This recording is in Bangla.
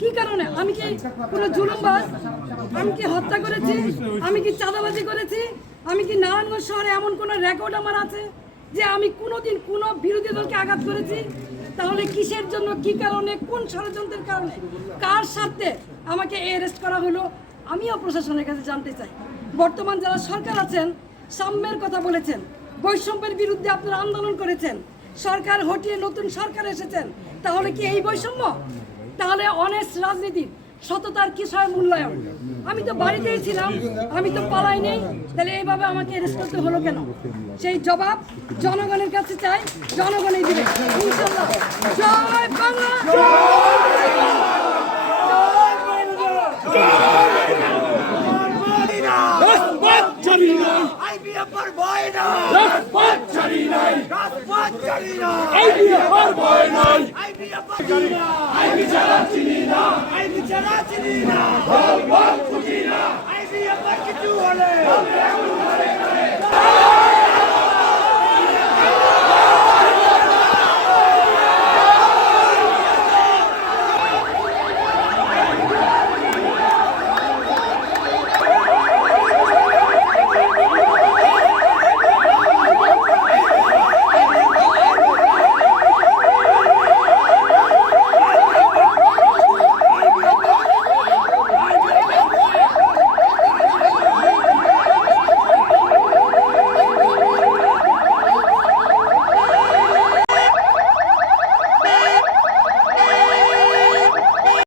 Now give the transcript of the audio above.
কি কারণে? আমি কি কোনো জুলুমবাজ? আমি কি হত্যা করেছি? আমি কি চাঁদাবাজি করেছি? আমি কি নারায়ণগঞ্জ শহরে এমন কোনো রেকর্ড আমার আছে যে আমি কোনোদিন কোনো বিরোধী দলকে আঘাত করেছি? তাহলে কিসের জন্য, কি কারণে, কোন ষড়যন্ত্রের কারণে, কার স্বার্থে আমাকে অ্যারেস্ট করা হলো? আমিও প্রশাসনের কাছে জানতে চাই। বর্তমান যারা সরকার আছেন, সাম্যের কথা বলেছেন, বৈষম্যের বিরুদ্ধে আপনারা আন্দোলন করেছেন, সরকার হটিয়ে নতুন সরকার এসেছেন, তাহলে কি এই বৈষম্য? তাহলে অনেস্ট রাজনীতি, সততার কিসের মূল্যায়ন? আমি তো বাড়িতেই ছিলাম, আমি তো পালাই নেই, তাহলে এইভাবে আমাকে অ্যারেস্ট করতে হলো কেন? সেই জবাব জনগণের কাছে চাই, জনগণই দিবে ইনশাআল্লাহ। জয় বাংলা, কিছু হলে